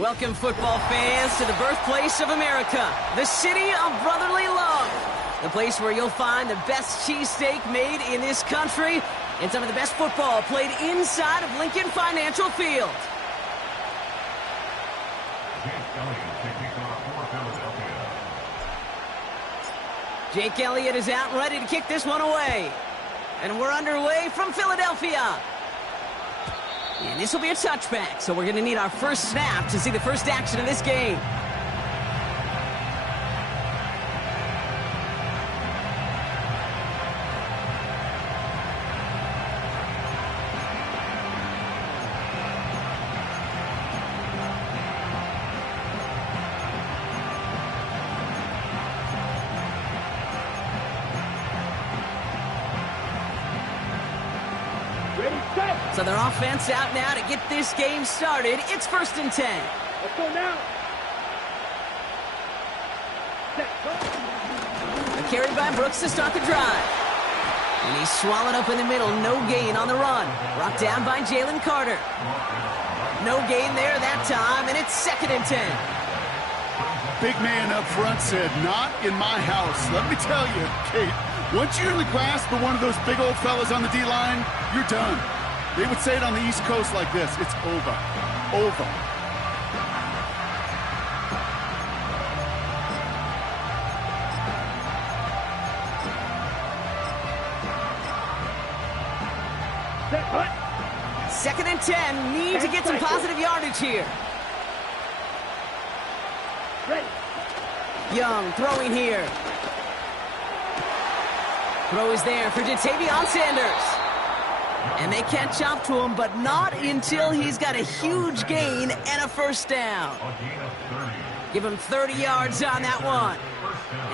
Welcome, football fans, to the birthplace of America, the city of brotherly love. The place where you'll find the best cheesesteak made in this country and some of the best football played inside of Lincoln Financial Field. Jake Elliott is out and ready to kick this one away. And we're underway from Philadelphia. And this will be a touchback, so we're going to need our first snap to see the first action of this game. So their offense out now to get this game started. It's 1st and 10. Let's go now. A carry by Brooks to start the drive. And he's swallowed up in the middle. No gain on the run. Brought down by Jalen Carter. No gain there that time, and it's 2nd and 10. Big man up front said, "Not in my house." Let me tell you, Kate, once you're in the grasp of one of those big old fellas on the D-line, you're done. They would say it on the East Coast like this: it's over. Over. What? 2nd and 10. Need to get some positive yardage here. Ready. Young throwing here. Throw is there for Jatavion Sanders. And they catch up to him, but not until he's got a huge gain and a first down. Give him 30 yards on that one.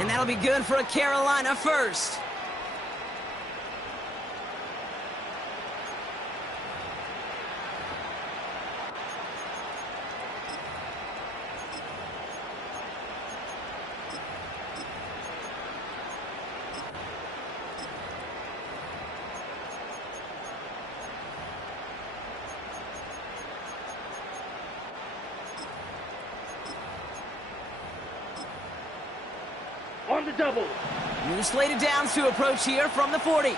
And that'll be good for a Carolina first. On the double. New slated downs to approach here from the 40.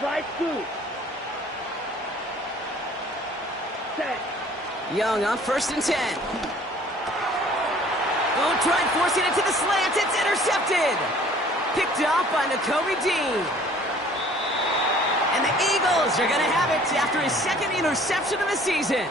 Slide through. Set. Young on 1st and 10. Oh, tried forcing it to the slant. It's intercepted. Picked up by Nakobe Dean. And the Eagles are going to have it after his 2nd interception of the season.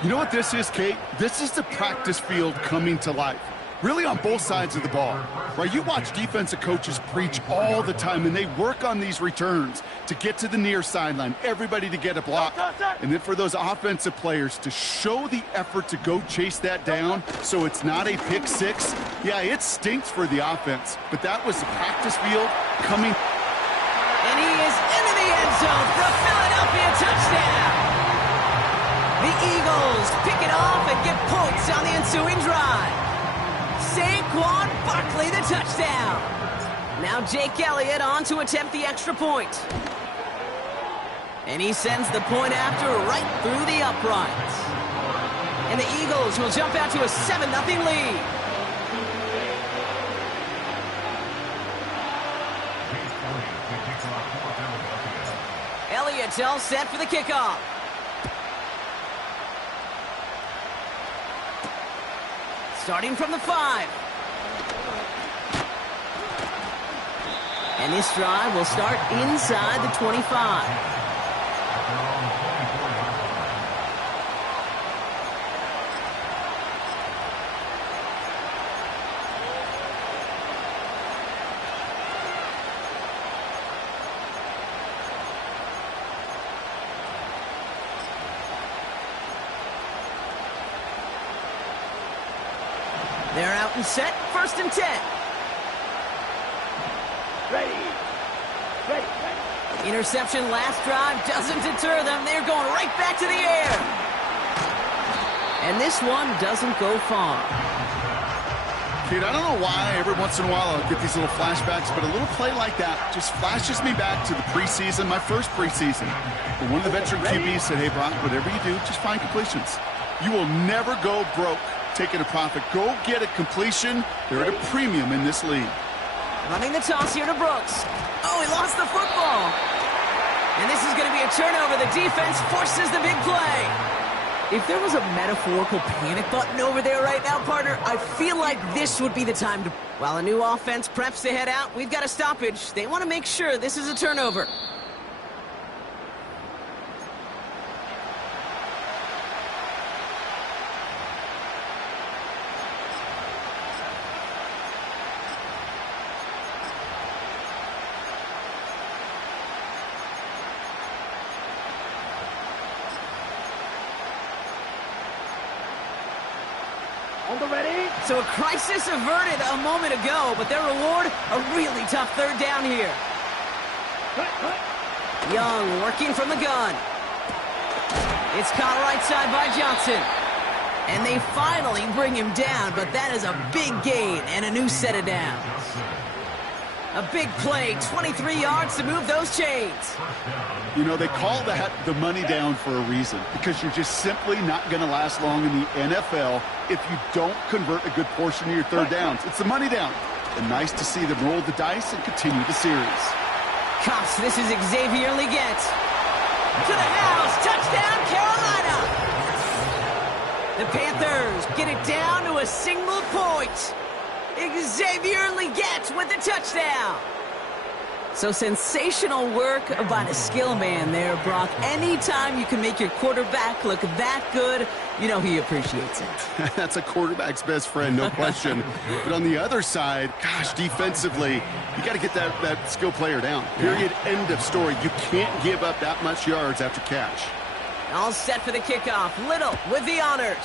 You know what this is, Kate? This is the practice field coming to life. Really on both sides of the ball. Right? You watch defensive coaches preach all the time, and they work on these returns to get to the near sideline, everybody to get a block. And then for those offensive players to show the effort to go chase that down so it's not a pick six. Yeah, it stinks for the offense, but that was the practice field coming. And he is into the end zone for a Philadelphia touchdown. The Eagles pick it off and get points on the ensuing drive. Saquon Barkley the touchdown. Now Jake Elliott on to attempt the extra point. And he sends the point after right through the uprights. And the Eagles will jump out to a 7-0 lead. Elliott's all set for the kickoff. Starting from the 5. And this drive will start inside the 25. They're out and set, 1st and 10. Ready. Ready. Ready. Interception last drive doesn't deter them. They're going right back to the air. And this one doesn't go far. Kate, I don't know why every once in a while I'll get these little flashbacks, but a little play like that just flashes me back to the preseason, my first preseason. But one of the veteran QBs said, hey, Brock, whatever you do, just find completions. You will never go broke taking a profit. Go get a completion. They're at a premium in this league. Running the toss here to Brooks. Oh, he lost the football. And this is going to be a turnover. The defense forces the big play. If there was a metaphorical panic button over there right now, partner, I feel like this would be the time to... While a new offense preps to head out, we've got a stoppage. They want to make sure this is a turnover. On the ready. So a crisis averted a moment ago, but their reward, a really tough third down here. Cut. Young working from the gun. It's caught right side by Johnson. And they finally bring him down, but that is a big gain and a new set of downs. A big play, 23 yards to move those chains. You know, they call that the money down for a reason, because you're just simply not going to last long in the NFL if you don't convert a good portion of your third downs. It's the money down. And nice to see them roll the dice and continue the series. Cops, this is Xavier Leggett. To the house, touchdown, Carolina! The Panthers get it down to a single point. Xavier Leggett with the touchdown. So sensational work by the skill man there, Brock. Anytime you can make your quarterback look that good, you know he appreciates it. That's a quarterback's best friend, no question. But on the other side, gosh, defensively, you got to get that skill player down. Period, end of story. You can't give up that much yards after catch. All set for the kickoff. Little with the honors.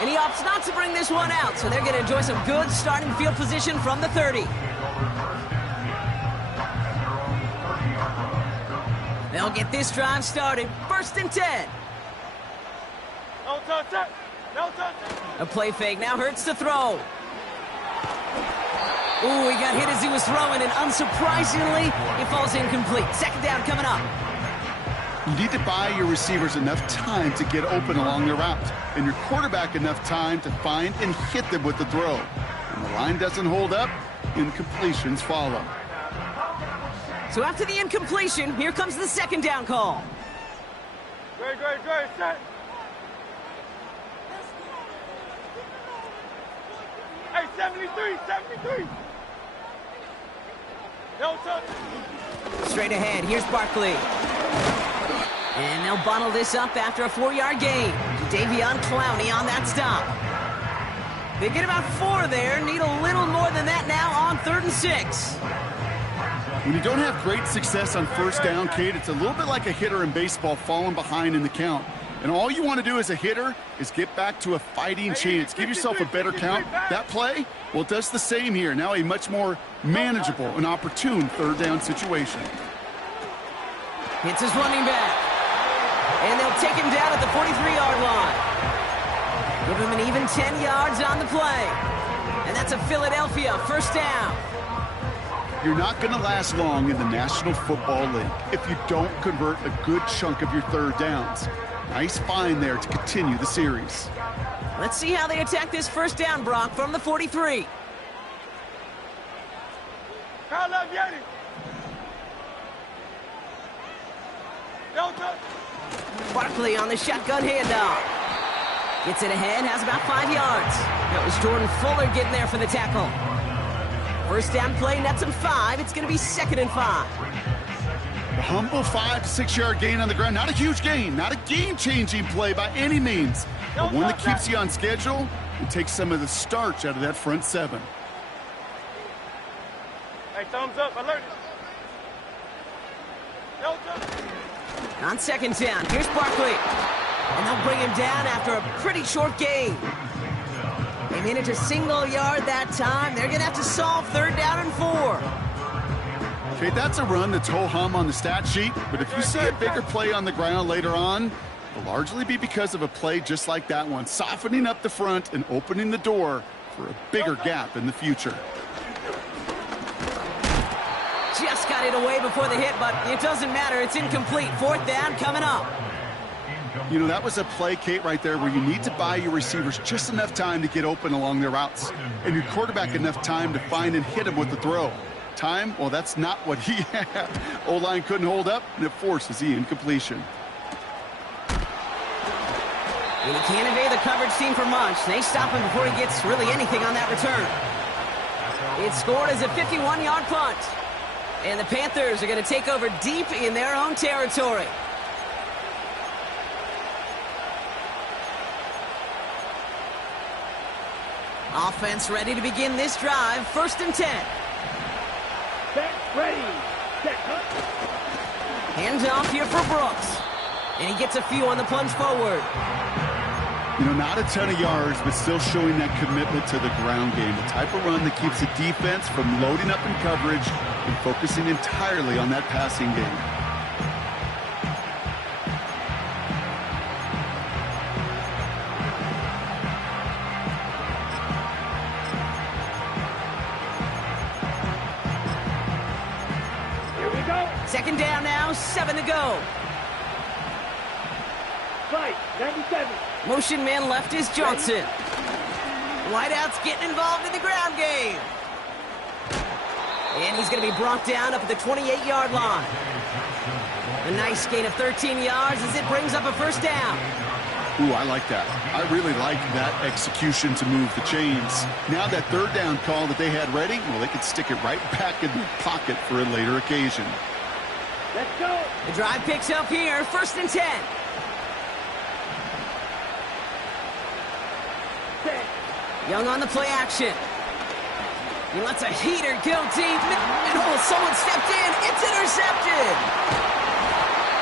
And he opts not to bring this one out, so they're going to enjoy some good starting field position from the 30. They'll get this drive started. 1st and 10. No touch it. No touch it. A play fake now hurts to throw. Ooh, he got hit as he was throwing, and unsurprisingly, he falls incomplete. 2nd down coming up. You need to buy your receivers enough time to get open along the route, and your quarterback enough time to find and hit them with the throw. When the line doesn't hold up, incompletions follow. So after the incompletion, here comes the 2nd down call. Great, set. Hey, 73. No touch. Straight ahead, here's Barkley. And they'll bottle this up after a 4-yard gain. Davion Clowney on that stop. They get about 4 there, need a little more than that now on 3rd and 6. When you don't have great success on 1st down, Kate, it's a little bit like a hitter in baseball falling behind in the count. And all you want to do as a hitter is get back to a fighting chance. Give yourself a better count. That play, well, it does the same here. Now a much more manageable and opportune 3rd down situation. Hits his running back. And they'll take him down at the 43-yard line. Give him an even 10 yards on the play. And that's a Philadelphia 1st down. You're not going to last long in the National Football League if you don't convert a good chunk of your 3rd downs. Nice find there to continue the series. Let's see how they attack this 1st down, Brock, from the 43. Call up Yeti. No touch. Barkley on the shotgun handoff. Gets it ahead, has about 5 yards. That was Jordan Fuller getting there for the tackle. 1st down play, nets him 5. It's going to be 2nd and 5. A humble 5 to 6 yard gain on the ground. Not a huge gain, not a game-changing play by any means, but one that keeps you on schedule and takes some of the starch out of that front 7. Hey, thumbs up, alert. No touch. On 2nd down, here's Barkley. And they'll bring him down after a pretty short gain. They managed a single yard that time. They're going to have to solve 3rd down and 4. Okay, that's a run that's ho-hum on the stat sheet, but if you see a bigger play on the ground later on, will largely be because of a play just like that one, softening up the front and opening the door for a bigger gap in the future. Just got it away before the hit, but it doesn't matter. It's incomplete. Fourth down coming up. You know, that was a play, Kate, right there where you need to buy your receivers just enough time to get open along their routes, and your quarterback enough time to find and hit him with the throw. Time, well, that's not what he had. O-line couldn't hold up, and it forces the incompletion. And he can't evade the coverage team for much. They stop him before he gets really anything on that return. It's scored as a 51-yard punt. And the Panthers are going to take over deep in their own territory. Offense ready to begin this drive. 1st and 10. Set, ready, set, Hands off here for Brooks. And he gets a few on the plunge forward. You know, not a ton of yards, but still showing that commitment to the ground game. The type of run that keeps the defense from loading up in coverage and focusing entirely on that passing game. Here we go. 2nd down now, 7 to go. Flight, 97. Motion man left is Johnson. Wideout's getting involved in the ground game. And he's going to be brought down up at the 28-yard line. A nice gain of 13 yards as it brings up a 1st down. Ooh, I like that. I really like that execution to move the chains. Now that 3rd down call that they had ready, well, they could stick it right back in the pocket for a later occasion. Let's go. The drive picks up here, 1st and 10. Set. Young on the play action. He lets a heater go deep. And oh, someone stepped in. It's intercepted.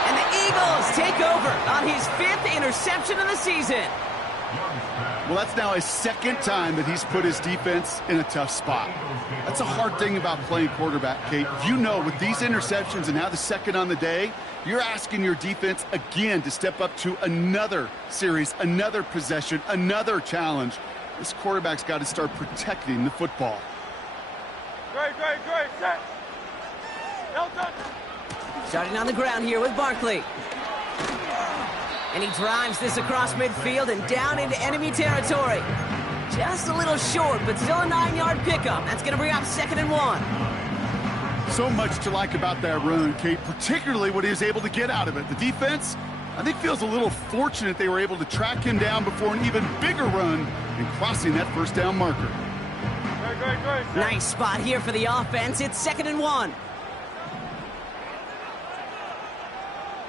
And the Eagles take over on his 5th interception of the season. Well, that's now his 2nd time that he's put his defense in a tough spot. That's a hard thing about playing quarterback, Kate. You know, with these interceptions and now the 2nd on the day, you're asking your defense again to step up to another series, another possession, another challenge. This quarterback's got to start protecting the football. Great, set. Elton. Starting on the ground here with Barkley. And he drives this across midfield and down into enemy territory. Just a little short, but still a 9-yard pickup. That's going to bring up 2nd and 1. So much to like about that run, Kate, particularly what he was able to get out of it. The defense, I think, feels a little fortunate they were able to track him down before an even bigger run and crossing that 1st down marker. Great. Nice spot here for the offense. It's 2nd and 1.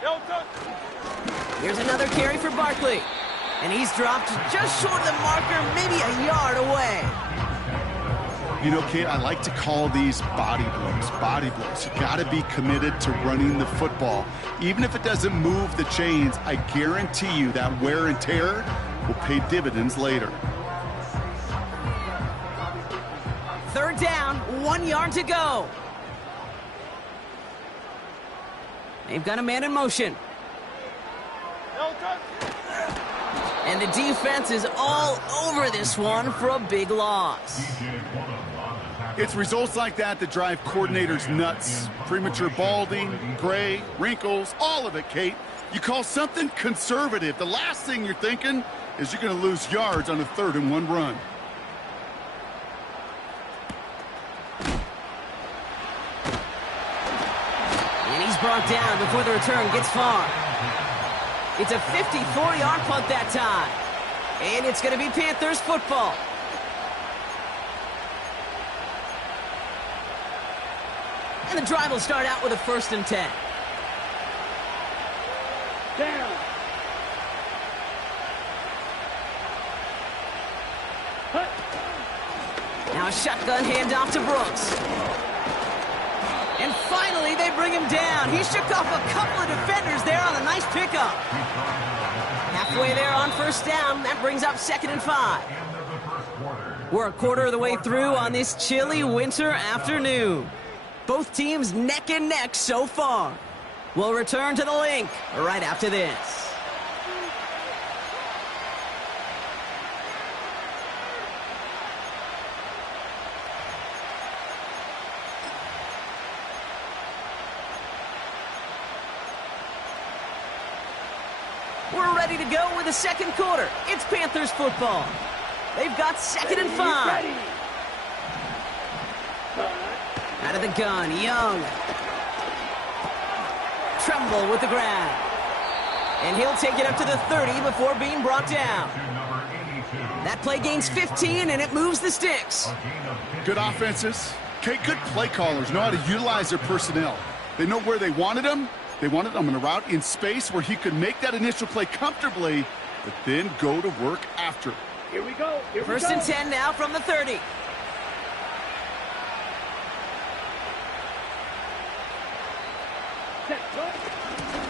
Elton. Here's another carry for Barkley. And he's dropped just short of the marker, maybe a yard away. You know, Kate, I like to call these body blows. Body blows. You got to be committed to running the football. Even if it doesn't move the chains, I guarantee you that wear and tear will pay dividends later. 3rd down, 1 yard to go. They've got a man in motion. Elton. And the defense is all over this one for a big loss. It's results like that that drive coordinators nuts. Premature balding, gray, wrinkles, all of it, Kate. You call something conservative. The last thing you're thinking is you're going to lose yards on a 3rd and 1 run. And he's brought down before the return gets far. It's a 54-yard punt that time. And it's going to be Panthers football. And the drive will start out with a 1st and 10. Down. Hut. Now a shotgun handoff to Brooks. And finally, they bring him down. He shook off a couple of defenders there on a nice pickup. Halfway there on 1st down. That brings up 2nd and 5. We're a quarter of the way through on this chilly winter afternoon. Both teams neck and neck so far. We'll return to the link right after this. We're ready to go with the second quarter. It's Panthers football. They've got 2nd and 5. Out of the gun, Young. Tremble with the grab. And he'll take it up to the 30 before being brought down. That play gains 15, and it moves the sticks. Good offenses. Okay, good play callers know how to utilize their personnel. They know where they wanted him. They wanted him in a route in space where he could make that initial play comfortably, but then go to work after. Here we go. First and 10 now from the 30.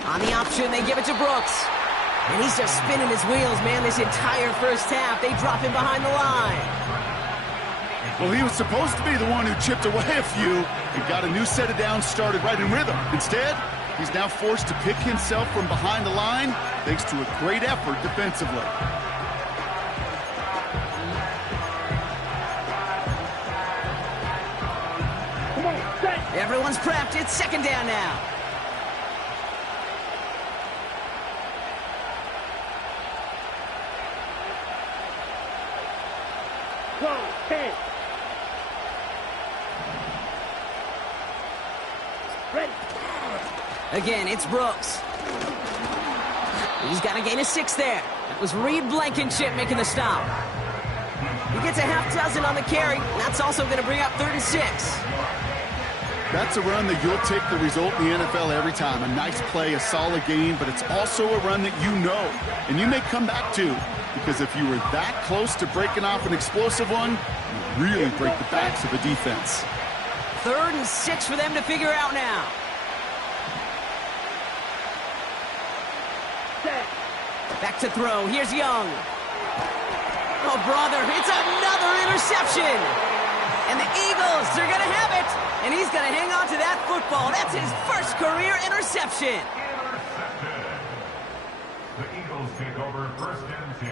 On the option, they give it to Brooks. And he's just spinning his wheels, man, this entire first half. They drop him behind the line. Well, he was supposed to be the one who chipped away a few and got a new set of downs started right in rhythm. Instead, he's now forced to pick himself from behind the line thanks to a great effort defensively. Come on, set. Everyone's prepped. It's 2nd down now. Go, 10. Ready. Again, it's Brooks. He's got to gain a 6 there. That was Reed Blankenship making the stop. He gets a half dozen on the carry. That's also going to bring up 3rd and 6. That's a run that you'll take the result in the NFL every time. A nice play, a solid game, but it's also a run that you know, and you may come back to, because if you were that close to breaking off an explosive one, you really break the backs of a defense. 3rd and 6 for them to figure out now. Set. Back to throw. Here's Young. Oh, brother, it's another interception. And the Eagles are going to have it. And he's going to hang on to that football. That's his first career interception. Intercepted. The Eagles take over 1st and 10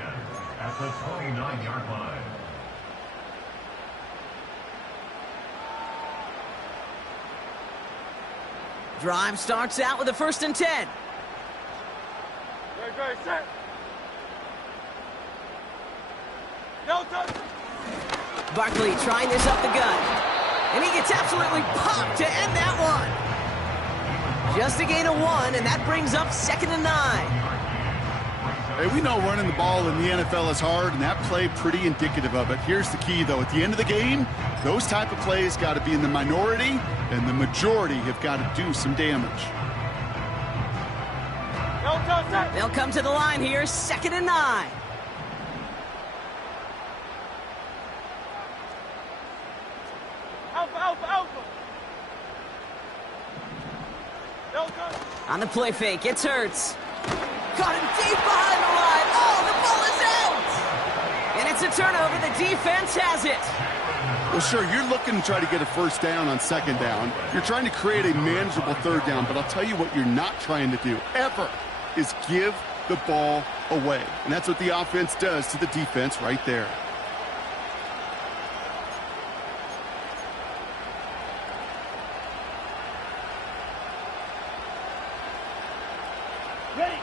at the 29-yard line. Drive starts out with a 1st and 10. Ready, set. No touch. Barkley trying this up the gut. And he gets absolutely popped to end that one. Just a gain of 1, and that brings up 2nd and 9. Hey, we know running the ball in the NFL is hard, and that play pretty indicative of it. Here's the key, though. At the end of the game, those type of plays got to be in the minority, and the majority have got to do some damage. No touch, set. They'll come to the line here, 2nd and 9. Alpha, alpha, alpha. No touch. On the play fake, it's Hurts. Caught him deep behind the line. Oh, the ball is out! And it's a turnover. The defense has it. Well, sure, you're looking to try to get a 1st down on 2nd down. You're trying to create a manageable 3rd down, but I'll tell you what you're not trying to do, ever, is give the ball away. And that's what the offense does to the defense right there. Ready.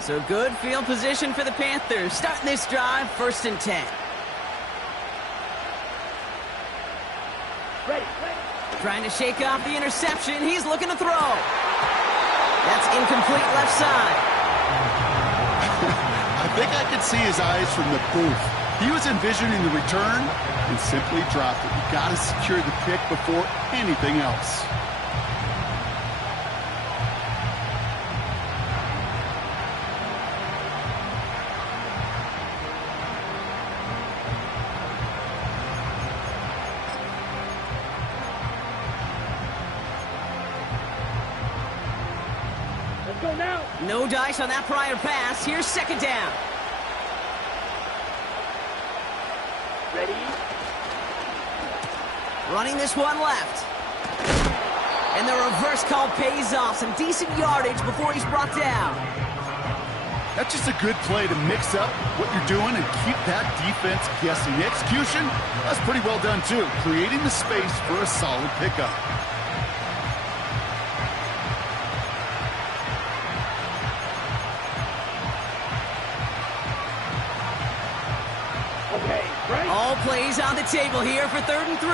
So good field position for the Panthers. Starting this drive, 1st and 10. Ready. Trying to shake off the interception. He's looking to throw. That's incomplete left side. I think I could see his eyes from the booth. He was envisioning the return and simply dropped it. You got to secure the pick before anything else. Let's go now. No dice on that prior pass. Here's 2nd down. Ready. Running this one left. And the reverse call pays off. Some decent yardage before he's brought down. That's just a good play to mix up what you're doing and keep that defense guessing. The execution, that's pretty well done too. Creating the space for a solid pickup. plays on the table here for 3rd and 3.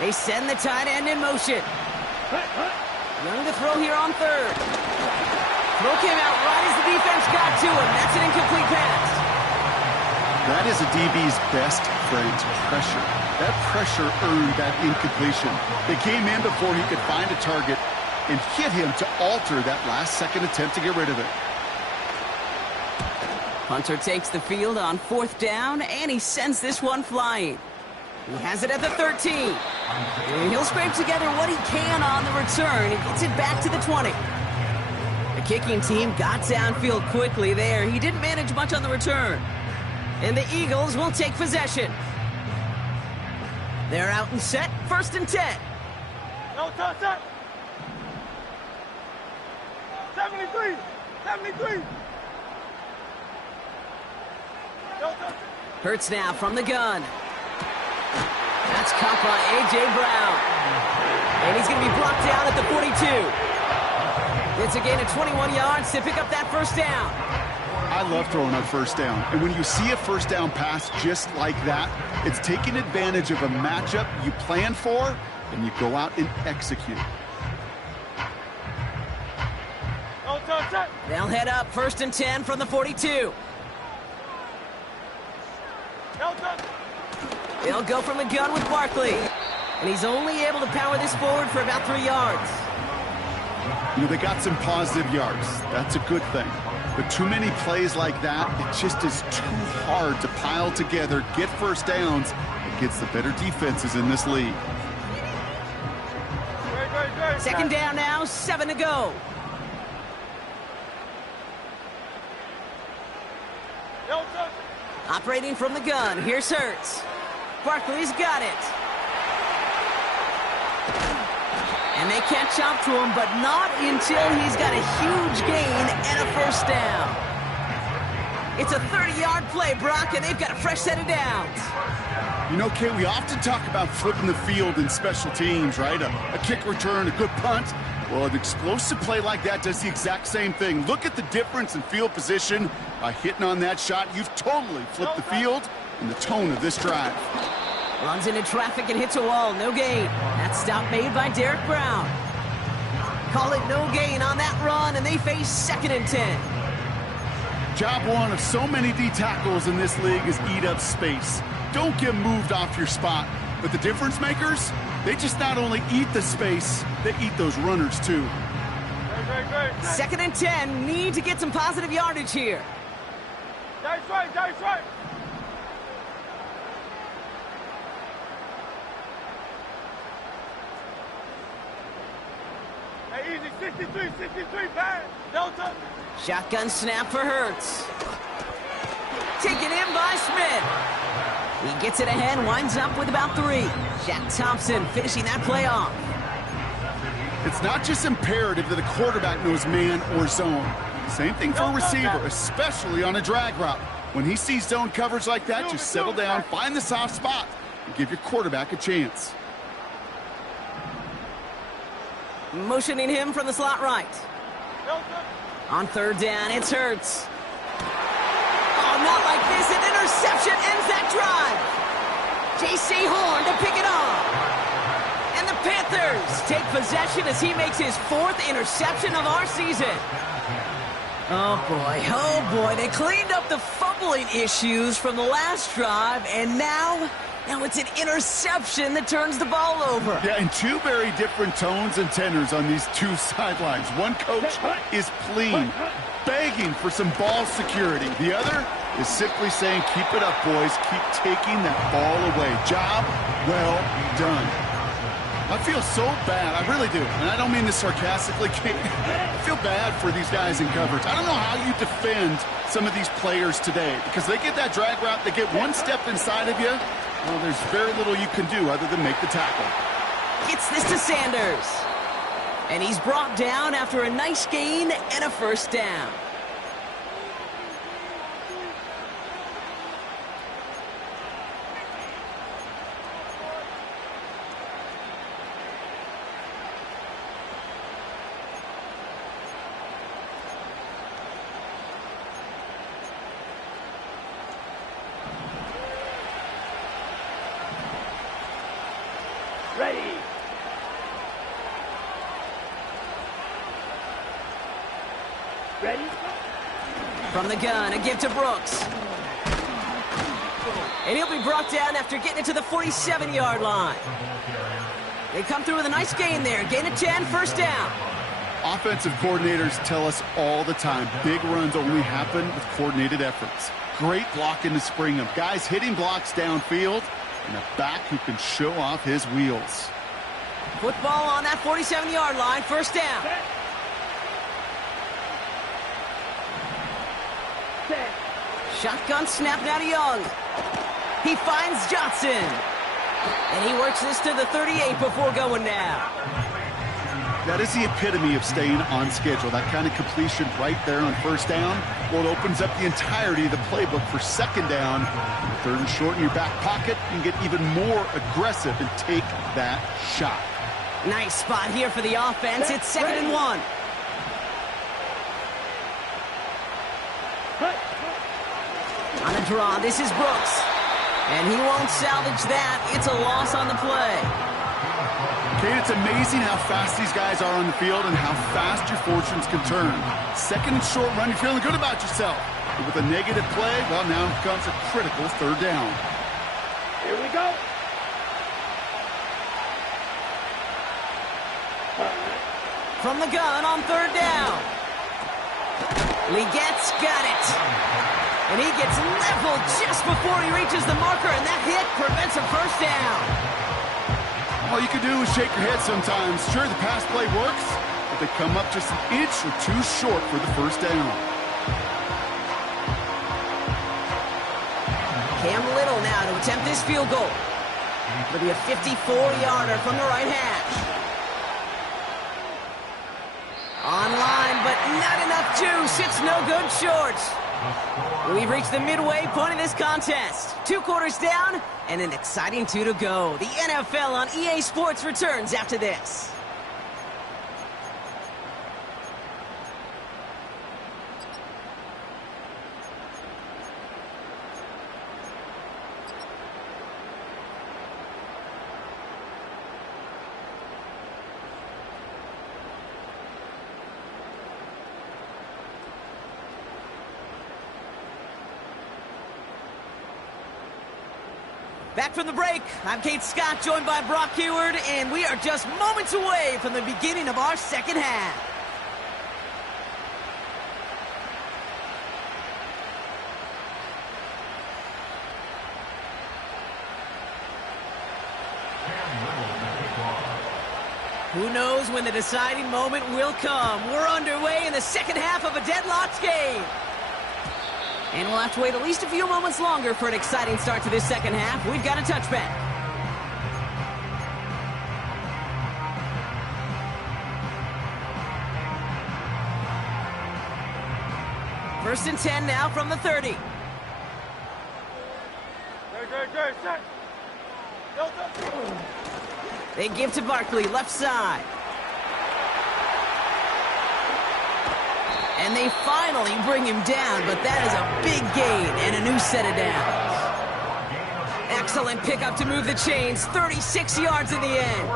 They send the tight end in motion. Young to throw here on 3rd. Throw came out right as the defense got to him. That's an incomplete pass. That is a DB's best phrase, pressure. That pressure earned that incompletion. They came in before he could find a target and hit him to alter that last-second attempt to get rid of it. Hunter takes the field on 4th down, and he sends this one flying. He has it at the 13. And he'll scrape together what he can on the return. He gets it back to the 20. The kicking team got downfield quickly there. He didn't manage much on the return. And the Eagles will take possession. They're out and set, 1st and 10. No touch, touch. 73, 73. No touch. Hurts now from the gun. That's caught by A.J. Brown. And he's going to be brought down at the 42. It's a gain of 21 yards to pick up that 1st down. I love throwing on 1st down. And when you see a 1st down pass just like that, it's taking advantage of a matchup you plan for, and you go out and execute. No touch, touch. They'll head up 1st and 10 from the 42. No touch. They'll go from the gun with Barkley. And he's only able to power this forward for about 3 yards. You know, they got some positive yards. That's a good thing. But too many plays like that, it just is too hard to pile together, get 1st downs against the better defenses in this league. Great. 2nd down now, 7 to go. No touch. Operating from the gun, here's Hurts. Barkley's got it. And they catch up to him, but not until he's got a huge gain and a 1st down. It's a 30-yard play, Brock, and they've got a fresh set of downs. You know, Kay, we often talk about flipping the field in special teams, right? A kick return, a good punt. Well, an explosive play like that does the exact same thing. Look at the difference in field position. By hitting on that shot, you've totally flipped the field and the tone of this drive. Runs into traffic and hits a wall. No gain. That stop made by Derek Brown. Call it no gain on that run, and they face 2nd and 10. Job one of so many D tackles in this league is eat up space. Don't get moved off your spot. But the difference makers, they just not only eat the space, they eat those runners too. Great. 2nd and 10. Need to get some positive yardage here. That's right. Hey, easy, 63, pass. No touch. Shotgun snap for Hurts. Taken in by Smith. He gets it ahead, winds up with about 3. Jack Thompson finishing that play off. It's not just imperative that a quarterback knows man or zone. Same thing for a receiver, especially on a drag route. When he sees zone coverage like that, just settle down, find the soft spot, and give your quarterback a chance. Motioning him from the slot right. No touch. On 3rd down, it's Hurts. Oh, not like this. An interception ends that drive. J.C. Horn to pick it off. And the Panthers take possession as he makes his 4th interception of our season. Oh, boy. They cleaned up the fumbling issues from the last drive, and now it's an interception that turns the ball over. Yeah, and 2 very different tones and tenors on these 2 sidelines. One coach is pleading, begging for some ball security. The other is simply saying, keep it up, boys. Keep taking that ball away. Job well done. I feel so bad. I really do. And I don't mean this sarcastically. I feel bad for these guys in coverage. I don't know how you defend some of these players today because they get that drag route, they get one step inside of you. Well, there's very little you can do other than make the tackle. Gets this to Sanders. And he's brought down after a nice gain and a 1st down. Ready. Ready? From the gun, a give to Brooks. And he'll be brought down after getting it to the 47-yard line. They come through with a nice gain there. Gain of 10, first down. Offensive coordinators tell us all the time, big runs only happen with coordinated efforts. Great blocking to spring them. Guys hitting blocks downfield, and a back who can show off his wheels. Football on that 47-yard line, first down. Shotgun snap now to Young. He finds Johnson. And he works this to the 38 before going down. That is the epitome of staying on schedule. That kind of completion right there on first down. Well, it opens up the entirety of the playbook for second down. Third and short in your back pocket. You can get even more aggressive and take that shot. Nice spot here for the offense. It's 2nd and 1. On a draw, this is Brooks. And he won't salvage that. It's a loss on the play. Kate, it's amazing how fast these guys are on the field and how fast your fortunes can turn. Second and short run, you're feeling good about yourself. But with a negative play, well, now comes a critical third down. Here we go. From the gun on third down. Legette's got it. And he gets leveled just before he reaches the marker, and that hit prevents a first down. All you can do is shake your head sometimes. Sure, the pass play works, but they come up just an inch or two short for the first down. Cam Little now to attempt this field goal. It'll be a 54-yarder from the right hash. Online, but not enough juice. It's no good short. We've reached the midway point of this contest. 2 quarters down and an exciting 2 to go. The NFL on EA Sports returns after this. Back from the break, I'm Kate Scott, joined by Brock Heward, and we are just moments away from the beginning of our second half. Who knows when the deciding moment will come? We're underway in the second half of a deadlocked game. And we'll have to wait at least a few moments longer for an exciting start to this second half. We've got a touchback. First and 10 now from the 30. Set. They give to Barkley, left side. And they finally bring him down, but that is a big gain and a new set of downs. Excellent pickup to move the chains, 36 yards in the end.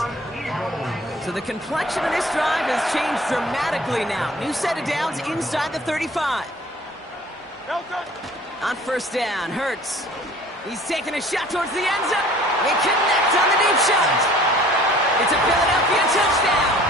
So the complexion of this drive has changed dramatically now. New set of downs inside the 35. On first down, Hurts. He's taking a shot towards the end zone. He connects on the deep shot. It's a Philadelphia touchdown.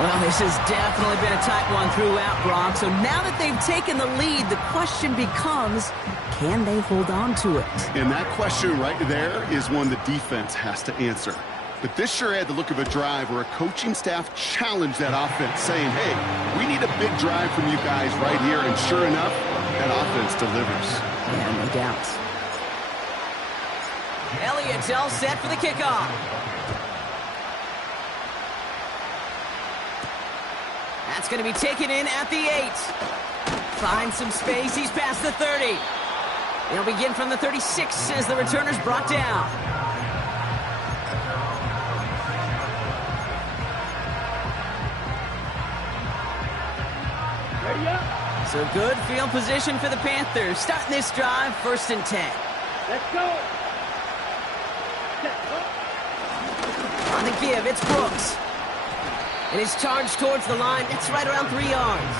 Well, this has definitely been a tight one throughout, Brock. So now that they've taken the lead, the question becomes, can they hold on to it? And that question right there is one the defense has to answer. But this sure had the look of a drive where a coaching staff challenged that offense, saying, hey, we need a big drive from you guys right here. And sure enough, that offense delivers. Yeah, no doubt. Elliott's all set for the kickoff. That's going to be taken in at the 8. Finds some space. He's past the 30. He'll begin from the 36 as the returner's brought down. Ready up. So good field position for the Panthers. Starting this drive, first and 10. Let's go. On the give, it's Brooks. And his charge towards the line, it's right around 3 yards.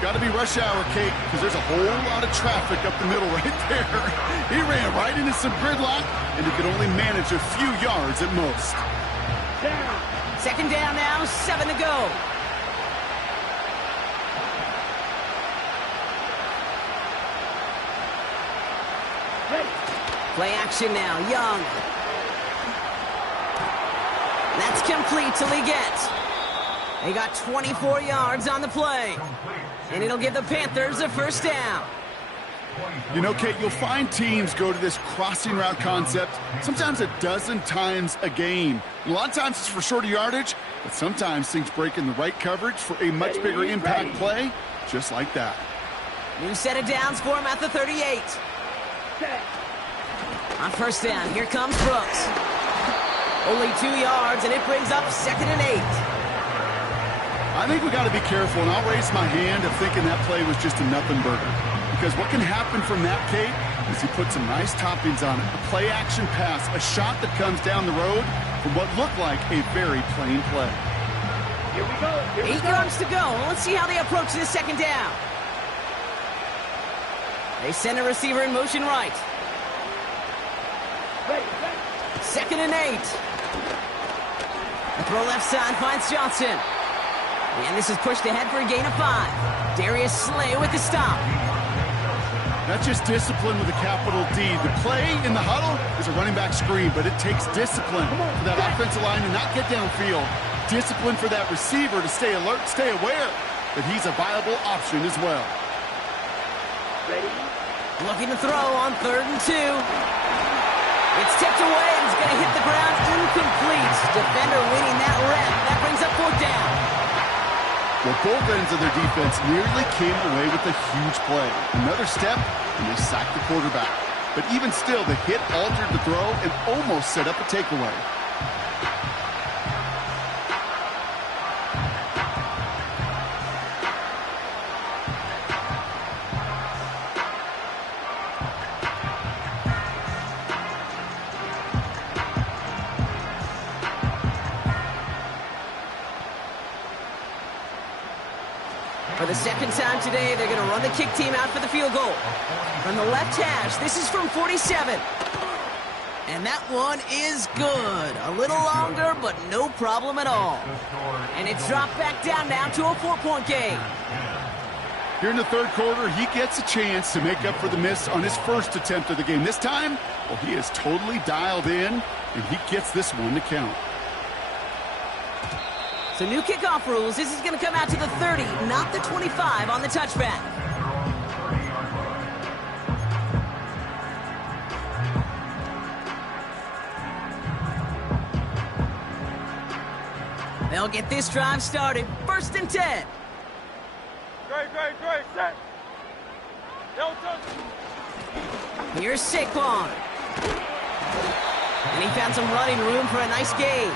Got to be rush hour, Kate, because there's a whole lot of traffic up the middle right there. He ran right into some gridlock, and he could only manage a few yards at most. Second down now, 7 to go. Play action now, Young. That's complete till he gets. They got 24 yards on the play. And it'll give the Panthers a first down. You know, Kate, you'll find teams go to this crossing route concept sometimes a dozen times a game. A lot of times it's for shorter yardage, but sometimes things break in the right coverage for a much bigger impact play, just like that. New set of downs for him at the 38. On first down, here comes Brooks. Only 2 yards, and it brings up 2nd and 8. I think we got to be careful, and I'll raise my hand of thinking that play was just a nothing burger. Because what can happen from that, Kate, is he put some nice toppings on it. A play-action pass, a shot that comes down the road from what looked like a very plain play. Here we go. 8 yards to go. Let's see how they approach this second down. They send a receiver in motion right. 2nd and 8. The throw left side finds Johnson. And this is pushed ahead for a gain of 5. Darius Slay with the stop. Not just discipline with a capital D. The play in the huddle is a running back screen, but it takes discipline for that offensive line to not get downfield. Discipline for that receiver to stay alert, stay aware that he's a viable option as well. Looking to throw on 3rd and 2. It's tipped away and it's going to hit the ground incomplete. Defender winning that rep. That brings up 4th down. Well, both ends of their defense nearly came away with a huge play. Another step, and they sacked the quarterback. But even still, the hit altered the throw and almost set up a takeaway. For the second time today, they're going to run the kick team out for the field goal. From the left hash, this is from 47. And that one is good. A little longer, but no problem at all. And it's dropped back down now to a 4-point game. Here in the 3rd quarter, he gets a chance to make up for the miss on his first attempt of the game. This time, well, he is totally dialed in, and he gets this one to count. So new kickoff rules. This is going to come out to the 30, not the 25 on the touchback. They'll get this drive started. 1st and 10. Great, set. No touch. Here's Saquon. And he found some running room for a nice gain.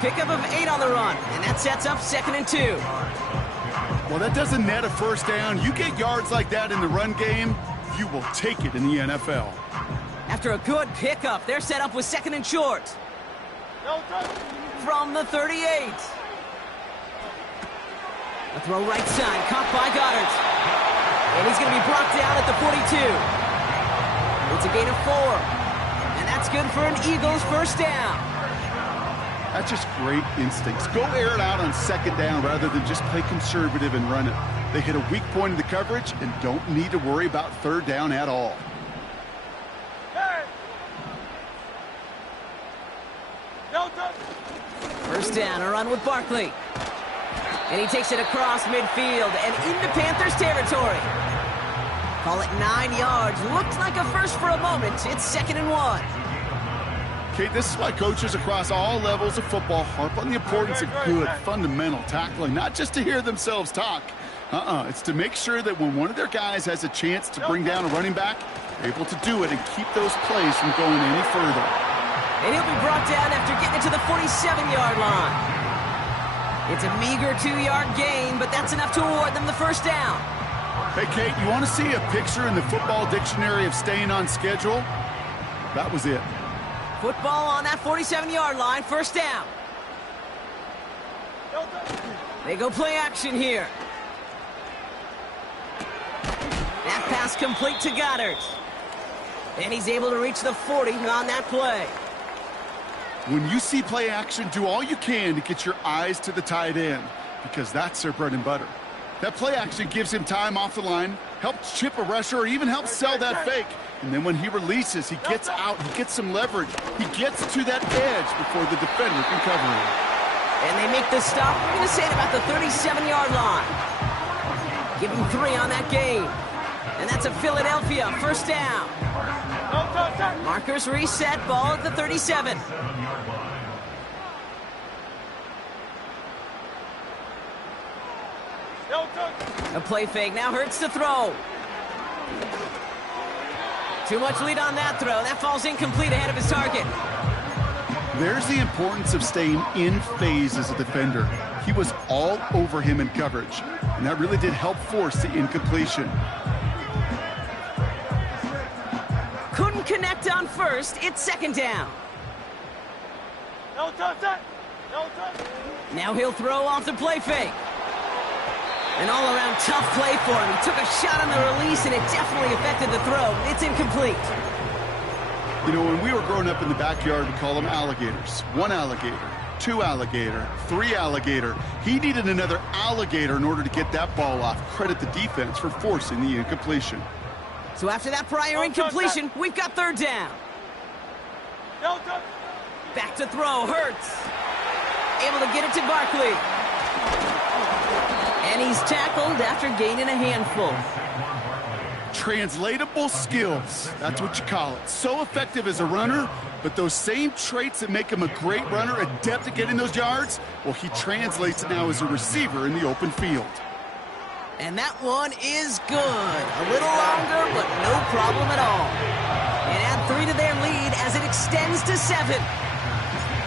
Pickup of 8 on the run, and that sets up 2nd and 2. Well, that doesn't net a first down. You get yards like that in the run game, you will take it in the NFL. After a good pickup, they're set up with 2nd and short. No touch. From the 38. A throw right side, caught by Goddard. And he's going to be brought down at the 42. It's a gain of 4. And that's good for an Eagles first down. That's just great instincts. Go air it out on 2nd down rather than just play conservative and run it. They hit a weak point in the coverage and don't need to worry about 3rd down at all. Hey. No touch. First down, a run with Barkley. And he takes it across midfield and into Panthers territory. Call it 9 yards. Looked like a first for a moment. It's 2nd and 1. Kate, this is why coaches across all levels of football harp on the importance of good, fundamental tackling, not just to hear themselves talk. It's to make sure that when one of their guys has a chance to bring down a running back, they're able to do it and keep those plays from going any further. And he'll be brought down after getting it to the 47-yard line. It's a meager 2-yard gain, but that's enough to award them the first down. Hey, Kate, you want to see a picture in the football dictionary of staying on schedule? That was it. Football on that 47-yard line, first down. They go play action here. That pass complete to Goddard. And he's able to reach the 40 on that play. When you see play action, do all you can to get your eyes to the tight end, because that's their bread and butter. That play action gives him time off the line, helps chip a rusher, or even helps sell that fake. And then when he releases, he gets out, he gets some leverage. He gets to that edge before the defender can cover him. And they make the stop, we're going to say at about the 37-yard line. Give him 3 on that game. And that's a Philadelphia first down. Markers reset, ball at the 37. A play fake, now Hurts to throw. Too much lead on that throw. That falls incomplete ahead of his target. There's the importance of staying in phase as a defender. He was all over him in coverage, and that really did help force the incompletion. Couldn't connect on first. It's second down. No touch that. No touch. Now he'll throw off the play fake. An all-around tough play for him. He took a shot on the release, and it definitely affected the throw. It's incomplete. You know, when we were growing up in the backyard, we call them alligators. 1 alligator, 2 alligator, 3 alligator. He needed another alligator in order to get that ball off. Credit the defense for forcing the incompletion. So after that prior incompletion, we've got third down. No touch. Back to throw, Hurts. Able to get it to Barkley. And he's tackled after gaining a handful. Translatable skills, that's what you call it. So effective as a runner, but those same traits that make him a great runner, adept at getting those yards, well, he translates it now as a receiver in the open field. And that one is good. A little longer, but no problem at all. And add 3 to their lead as it extends to 7.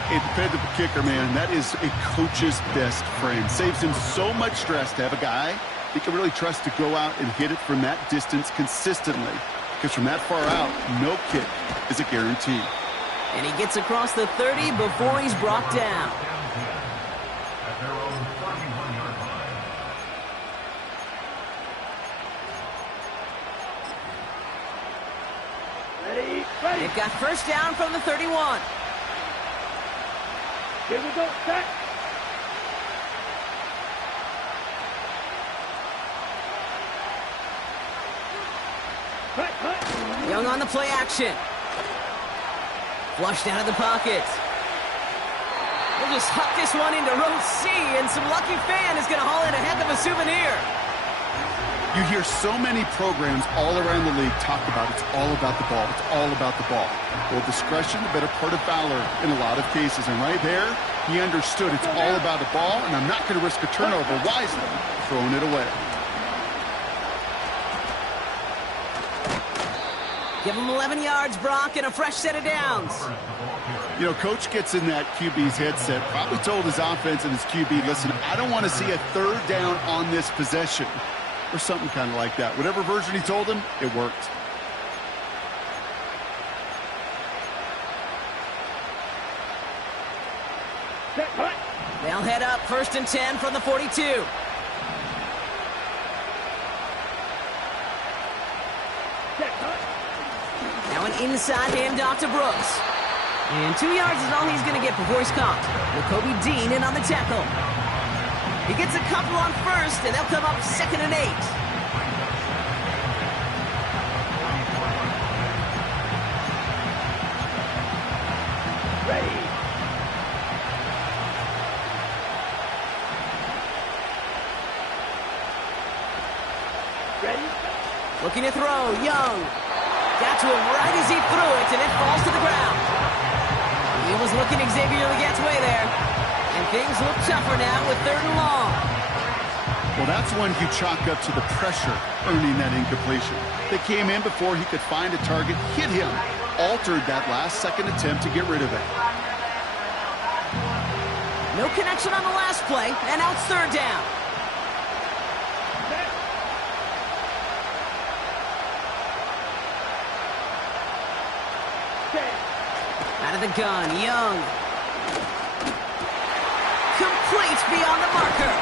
A dependable kicker, man, that is a coach's best friend. Saves him so much stress to have a guy he can really trust to go out and hit it from that distance consistently. Because from that far out, no kick is a guarantee. And he gets across the 30 before he's brought down. At their own 41-yard line. They've got first down from the 31. Here we go. Set. Young on the play action. Flushed out of the pocket. We'll just huck this one into row C, and some lucky fan is going to haul in a heck of a souvenir. You hear so many programs all around the league talk about it's all about the ball. It's all about the ball. Well, discretion, the better part of valor in a lot of cases. And right there, he understood it's all about the ball, and I'm not going to risk a turnover wisely, throwing it away. Give him 11 yards, Brock, and a fresh set of downs. You know, coach gets in that QB's headset, probably told his offense and his QB, listen, I don't want to see a third down on this possession. Or something kind of like that. Whatever version he told him, it worked. They'll head up first and 10 from the 42. Now an inside handoff to Brooks. And 2 yards is all he's going to get before he's caught. Jacoby Dean in on the tackle. He gets a couple on first, and they'll come up second and 8. Ready. Ready. Looking to throw, Young. Got to him right as he threw it, and it falls to the ground. He was looking Xavier Leggette's way there. And things look tougher now with 3rd and long. Well, that's one you chalk up to the pressure earning that incompletion. They came in before he could find a target, hit him, altered that last-second attempt to get rid of it. No connection on the last play, and now it's 3rd down. Out of the gun, Young. Complete beyond the marker.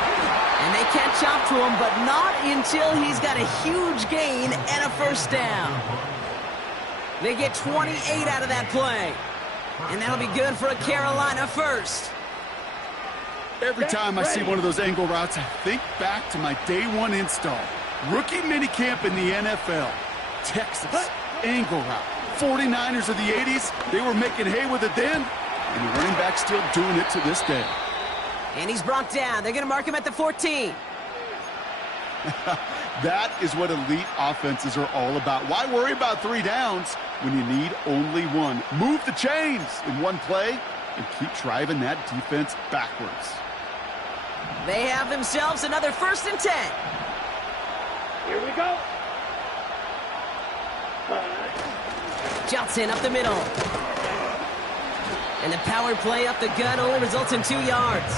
And they catch up to him, but not until he's got a huge gain and a first down. They get 28 out of that play. And that'll be good for a Carolina first. Every time I see one of those angle routes, I think back to my day one install. Rookie minicamp in the NFL. Texas, angle route. 49ers of the 80s, they were making hay with it then, and the running back's still doing it to this day. And he's brought down. They're going to mark him at the 14. That is what elite offenses are all about. Why worry about 3 downs when you need only 1? Move the chains in one play and keep driving that defense backwards. They have themselves another 1st and 10. Here we go. Johnson up the middle. And the power play up the gut only results in 2 yards.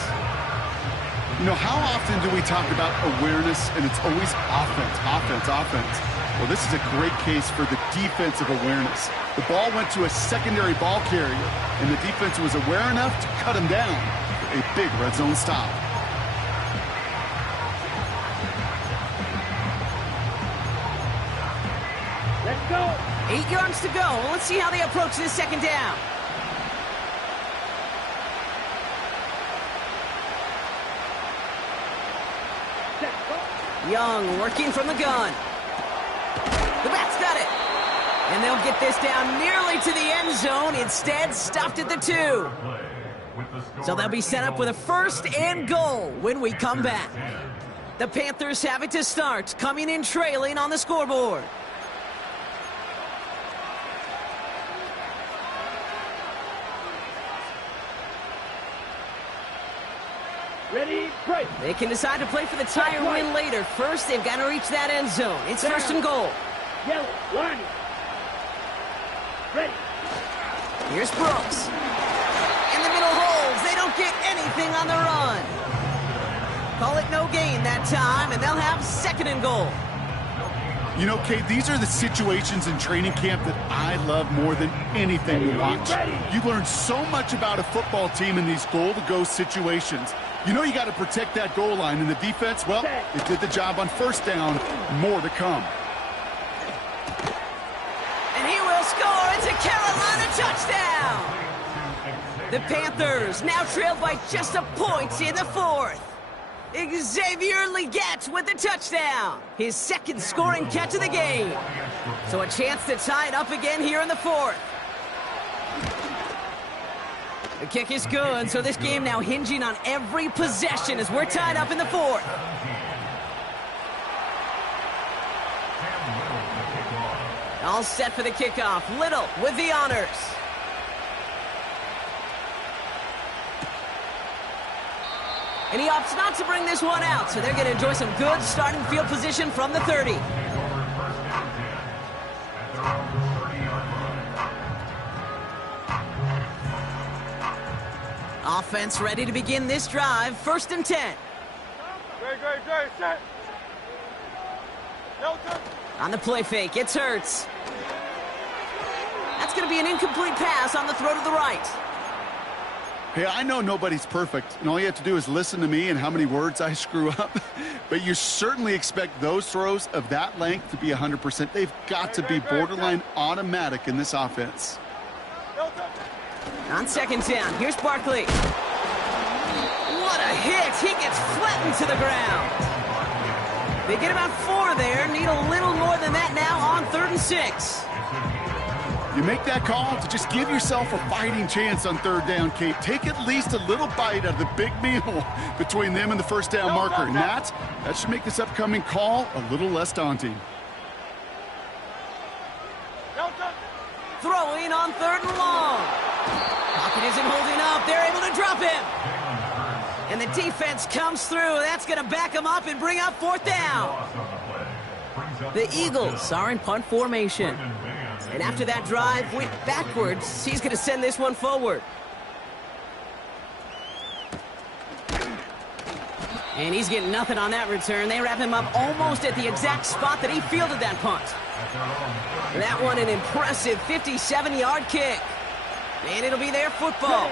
You know, how often do we talk about awareness and it's always offense, offense, offense? Well, this is a great case for the defensive awareness. The ball went to a secondary ball carrier, and the defense was aware enough to cut him down for a big red zone stop. Let's go. 8 yards to go. Let's see how they approach this 2nd down. Young working from the gun. The back's got it. And they'll get this down nearly to the end zone. Instead, stopped at the 2. So they'll be set up with a 1st and goal when we come back. The Panthers have it to start, coming in trailing on the scoreboard. Ready, break. They can decide to play for the tie or win later. First, they've got to reach that end zone. It's 1st and goal. Yellow, line. Ready. Here's Brooks. In the middle holds. They don't get anything on the run. Call it no gain that time, and they'll have 2nd and goal. You know, Kate, these are the situations in training camp that I love more than anything to watch. You learn so much about a football team in these goal-to-go situations. You know you got to protect that goal line, and the defense, well, they did the job on 1st down. More to come. And he will score. It's a Carolina touchdown. The Panthers now trailed by just a point in the 4th. Xavier Legette with the touchdown. His 2nd scoring catch of the game. So a chance to tie it up again here in the 4th. The kick is good, so this game now hinging on every possession as we're tied up in the 4th. All set for the kickoff. Little with the honors. And he opts not to bring this one out, so they're going to enjoy some good starting field position from the 30. Offense ready to begin this drive. 1st and 10. Great, set. No touch. On the play fake, it's Hurts. That's going to be an incomplete pass on the throw to the right. Hey, I know nobody's perfect, and all you have to do is listen to me and how many words I screw up. But you certainly expect those throws of that length to be 100%. They've got to be borderline automatic in this offense. No touch. On 2nd down, here's Barkley. What a hit! He gets flattened to the ground. They get about 4 there, need a little more than that now on 3rd and 6. You make that call to just give yourself a fighting chance on 3rd down, Kate. Take at least a little bite out of the big meal between them and the 1st down marker. And that should make this upcoming call a little less daunting. No touch. Throwing on 3rd and long. Pocket isn't holding up. They're able to drop him. And the defense comes through. That's going to back him up and bring up 4th down. The Eagles are in punt formation. And after that drive went backwards, he's going to send this one forward. And he's getting nothing on that return. They wrap him up almost at the exact spot that he fielded that punt. That one an impressive 57-yard kick. And it'll be their football.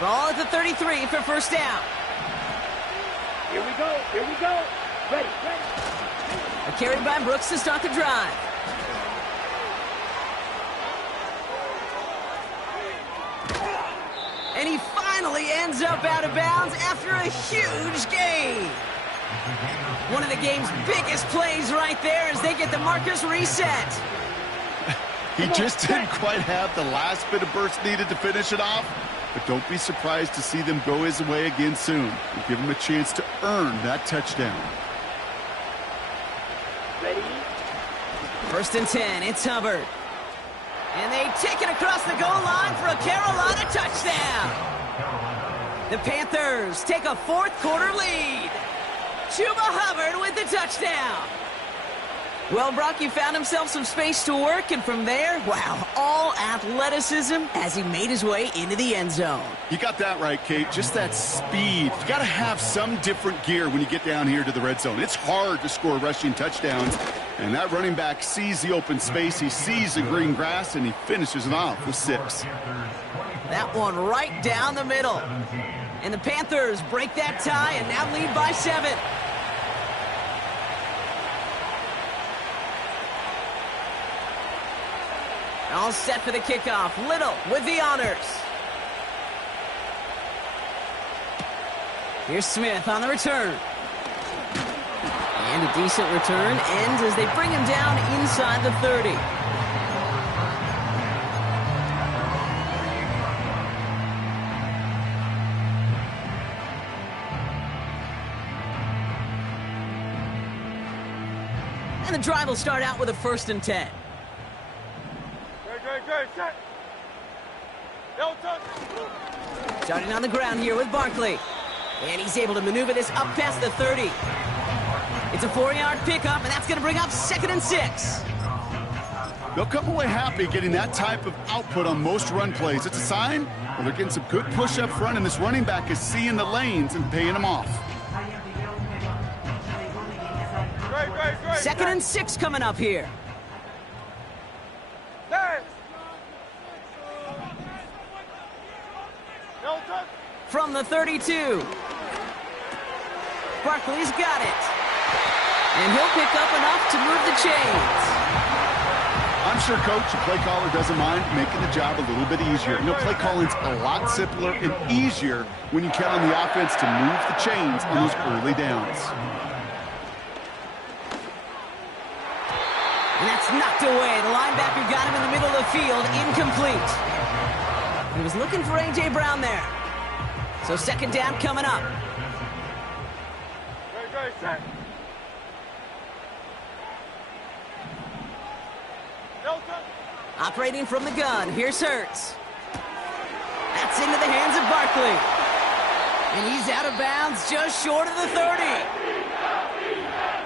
Ball at the 33 for first down. Here we go. Here we go. Ready. A carry by Brooks to start the drive. And he finally ends up out of bounds after a huge gain. One of the game's biggest plays right there as they get the markers reset. He just didn't quite have the last bit of burst needed to finish it off. But don't be surprised to see them go his way again soon. And give him a chance to earn that touchdown. Ready. First and 10, it's Hubbard. And they take it across the goal line for a Carolina touchdown. The Panthers take a fourth quarter lead. Chuba Hubbard with the touchdown. Well, Brock, he found himself some space to work, and from there, wow, all athleticism as he made his way into the end zone. You got that right, Kate. Just that speed. You got to have some different gear when you get down here to the red zone. It's hard to score rushing touchdowns, and that running back sees the open space, he sees the green grass, and he finishes it off with 6. That one right down the middle. And the Panthers break that tie and now lead by 7. All set for the kickoff. Little with the honors. Here's Smith on the return. And a decent return ends as they bring him down inside the 30. And the drive will start out with a first and 10. Great. Set. No touch. Starting on the ground here with Barkley. And he's able to maneuver this up past the 30. It's a 4-yard pickup, and that's going to bring up 2nd and 6. They'll come away happy getting that type of output on most run plays. It's a sign well, they're getting some good push up front, and this running back is seeing the lanes and paying them off. Great. 2nd and 6 coming up here. Dance. No touch. From the 32. Barkley's got it. And he'll pick up enough to move the chains. I'm sure Coach, the play caller, doesn't mind making the job a little bit easier. You know, play calling's a lot simpler and easier when you count on the offense to move the chains on those early downs. And that's knocked away. The linebacker got him in the middle of the field, incomplete. He was looking for A.J. Brown there. So 2nd down coming up. Great. Set. No touch. Operating from the gun, here's Hurts. That's into the hands of Barkley. And he's out of bounds just short of the 30.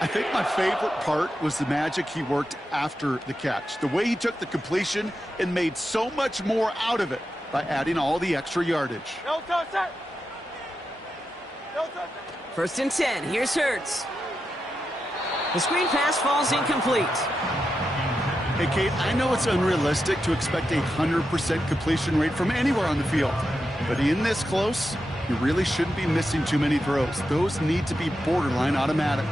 I think my favorite part was the magic he worked after the catch. The way he took the completion and made so much more out of it by adding all the extra yardage. No touch. Set. No touch. First and 10, here's Hurts. The screen pass falls incomplete. Hey, Kate, I know it's unrealistic to expect a 100% completion rate from anywhere on the field. But in this close, you really shouldn't be missing too many throws. Those need to be borderline automatic.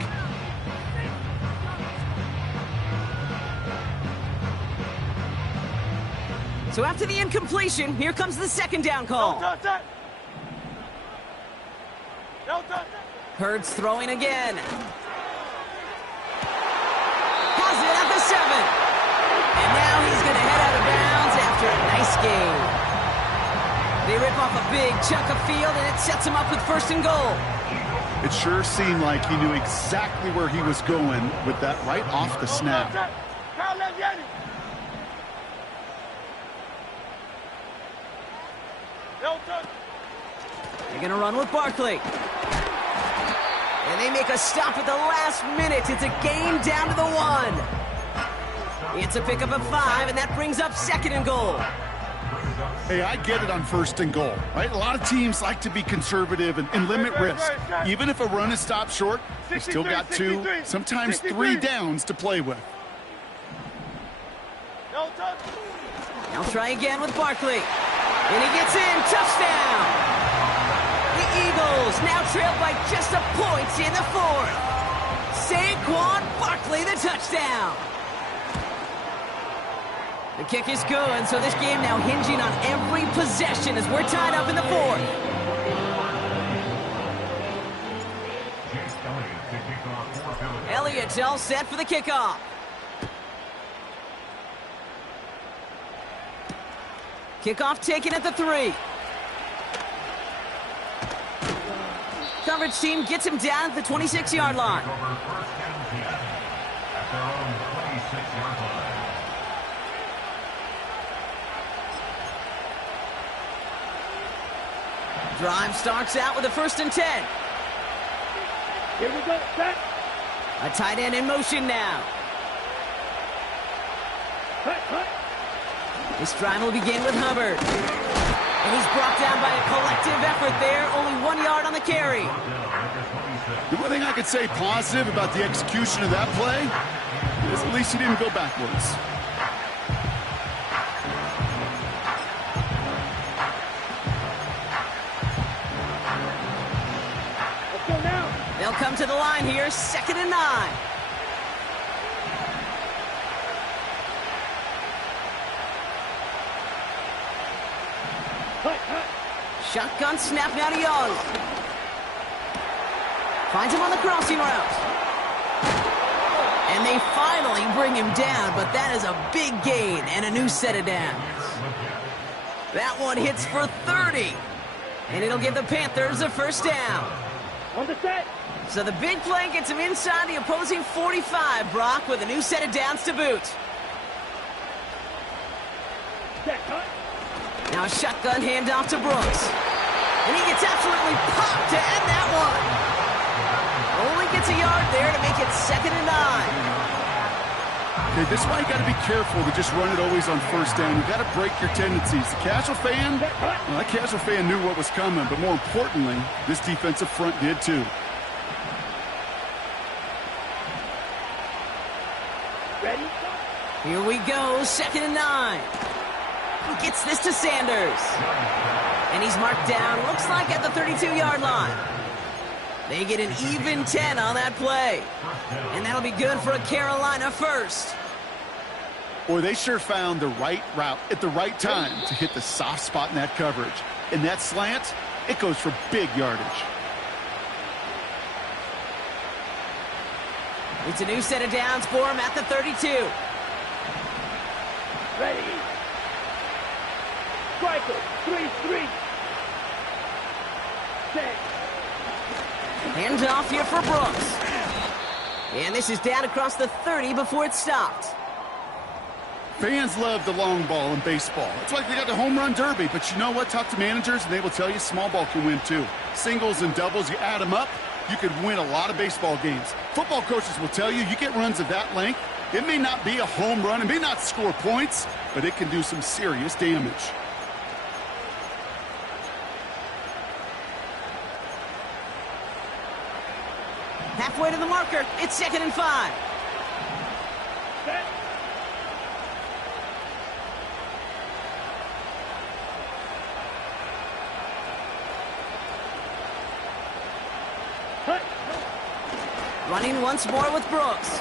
So after the incompletion, here comes the 2nd down call. No touch. Set. No touch. Hurts throwing again. Has it at the 7. And now he's going to head out of bounds after a nice gain. They rip off a big chunk of field, and it sets him up with 1st and goal. It sure seemed like he knew exactly where he was going with that right off the snap. No touch. They're going to run with Barkley. And they make a stop at the last minute. It's a gain down to the 1. It's a pickup of 5, and that brings up 2nd and goal. Hey, I get it on 1st and goal, right? A lot of teams like to be conservative and limit risk. Even if a run is stopped short, you still got 2, sometimes 3 downs to play with. No touch. They'll try again with Barkley. And he gets in. Touchdown! The Eagles now trail by just a point in the fourth. Saquon Barkley, the touchdown. The kick is good, so this game now hinging on every possession as we're tied up in the fourth. Elliott's all set for the kickoff. Kickoff taken at the 3. Coverage team gets him down at the 26-yard line. Drive starts out with a 1st and 10. Here we go, set. A tight end in motion now. Cut. This drive will begin with Hubbard. And he's brought down by a collective effort there. Only 1 yard on the carry. The one thing I could say positive about the execution of that play is at least he didn't go backwards. Let's go now. They'll come to the line here, 2nd and 9. Cut. Shotgun snap now to Young. Finds him on the crossing route. And they finally bring him down, but that is a big gain and a new set of downs. That one hits for 30. And it'll give the Panthers a 1st down. On the set. So the big play gets him inside the opposing 45, Brock, with a new set of downs to boot. Set. Cut. Now a shotgun handoff to Brooks. And he gets absolutely popped to end that one. Only gets a yard there to make it 2nd and 9. Okay, this is why you got to be careful to just run it always on 1st down. You got to break your tendencies. The casual fan, well, that casual fan knew what was coming, but more importantly, this defensive front did too. Ready? Here we go, 2nd and 9. He gets this to Sanders. And he's marked down, looks like at the 32-yard line. They get an even 10 on that play. And that'll be good for a Carolina 1st. Boy, they sure found the right route at the right time to hit the soft spot in that coverage. And that slant, it goes for big yardage. It's a new set of downs for him at the 32. Ready. Striker. 3-3. Set. Hands off here for Brooks. And this is down across the 30 before it stopped. Fans love the long ball in baseball. It's like they got the home run derby, but you know what? Talk to managers and they will tell you small ball can win too. Singles and doubles, you add them up, you could win a lot of baseball games. Football coaches will tell you, you get runs of that length, it may not be a home run, it may not score points, but it can do some serious damage. Halfway to the marker, it's 2nd and 5. Set. Cut. Running once more with Brooks.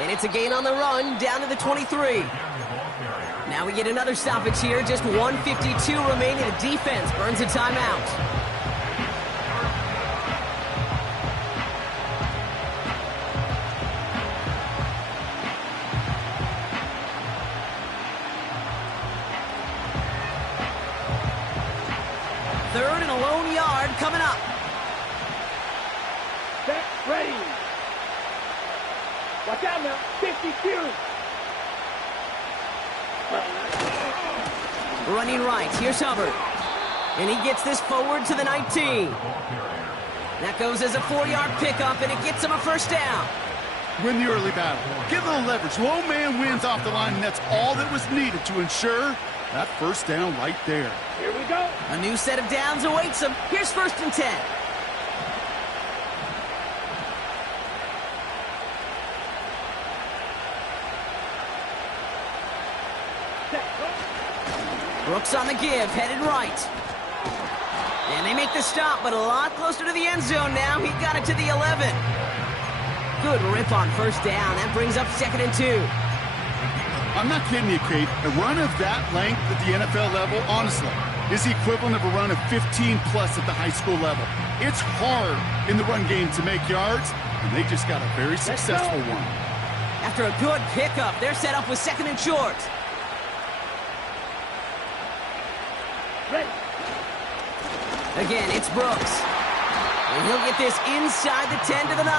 And it's a gain on the run, down to the 23. Now we get another stoppage here, just 1:52 remaining. The defense burns a timeout. Third and a lone yard coming up. Set. Ready. Watch out now. 52. Running right, here's Hubbard. And he gets this forward to the 19. That goes as a 4-yard pickup, and it gets him a 1st down. Win the early battle. Get a little leverage. Low man wins off the line, and that's all that was needed to ensure that 1st down right there. Here we go. A new set of downs awaits him. Here's 1st and 10. Set. Brooks on the give, headed right. And they make the stop, but a lot closer to the end zone now. He got it to the 11. Good rip on first down. That brings up 2nd and 2. I'm not kidding you, Kate. A run of that length at the NFL level, honestly, is the equivalent of a run of 15-plus at the high school level. It's hard in the run game to make yards, and they just got a very successful one. After a good pickup, they're set up with 2nd and short. Again, it's Brooks. And he'll get this inside the 10 to the 9.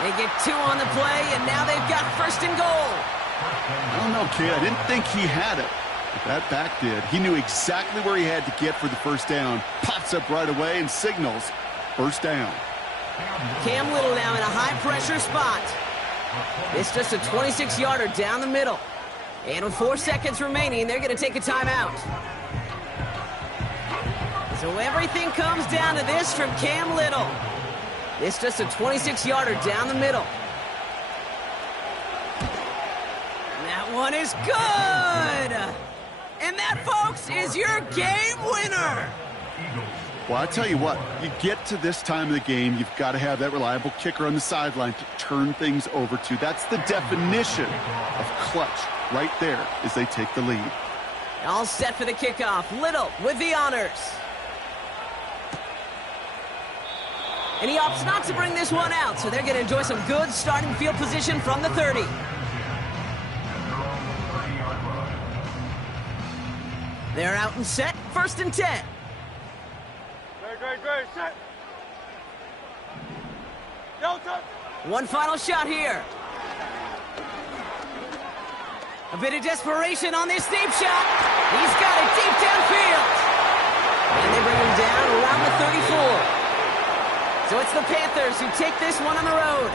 They get 2 on the play, and now they've got 1st and goal. I don't know, kid. I didn't think he had it. But that back did. He knew exactly where he had to get for the first down. Pops up right away and signals first down. Cam Little now in a high-pressure spot. It's just a 26-yarder down the middle. And with 4 seconds remaining, they're going to take a timeout. So everything comes down to this from Cam Little. It's just a 26-yarder down the middle. And that one is good! And that, folks, is your game winner! Well, I tell you what, you get to this time of the game, you've got to have that reliable kicker on the sideline to turn things over to. That's the definition of clutch right there as they take the lead. All set for the kickoff. Little with the honors. And he opts not to bring this one out, so they're going to enjoy some good starting field position from the 30. They're out and set, 1st and 10. Great, set. No touch. One final shot here. A bit of desperation on this deep shot. He's got it deep downfield. And they bring him down around the 34. So it's the Panthers who take this one on the road.